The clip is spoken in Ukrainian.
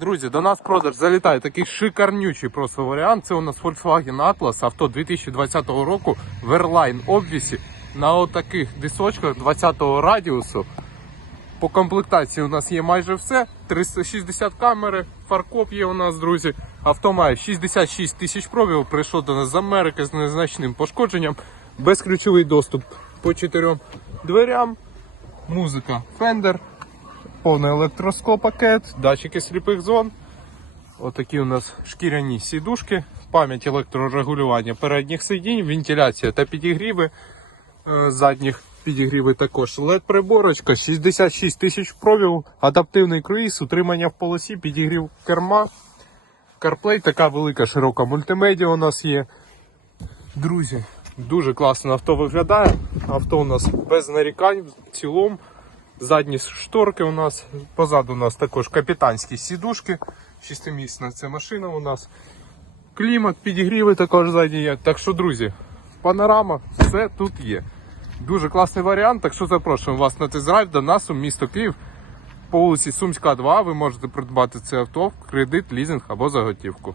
Друзі, до нас продаж залітає такий шикарнючий просто варіант. Це у нас Volkswagen Atlas, авто 2020 року в Airline обвісі на отаких дисочках 20-го радіусу. По комплектації у нас є майже все. 360 камери, фаркоп є у нас, друзі. Авто має 66 тисяч пробігу, прийшло до нас з Америки з незначним пошкодженням, безключовий доступ по чотирьом дверям, музика Fender, повний електросклопакет, датчики сліпих зон. Отакі у нас шкіряні сідушки, пам'ять електрорегулювання передніх сидінь, вентиляція та підігріви е, задніх підігріви також. led приборочка 66 тисяч пробігу, адаптивний круїз, утримання в полосі, підігрів керма. CarPlay, така велика широка мультимедіа у нас є. Друзі, дуже класно авто виглядає. Авто у нас без нарікань в цілому. Задні шторки у нас, позаду у нас також капітанські сідушки. Шістимісна це машина у нас. Клімат, підігріви також ззаді є. Так що, друзі, панорама, все тут є. Дуже класний варіант, так що запрошуємо вас на тест-драйв до нас у місто Київ. По вулиці Сумська, 2 ви можете придбати це авто в кредит, лізинг або за готівку.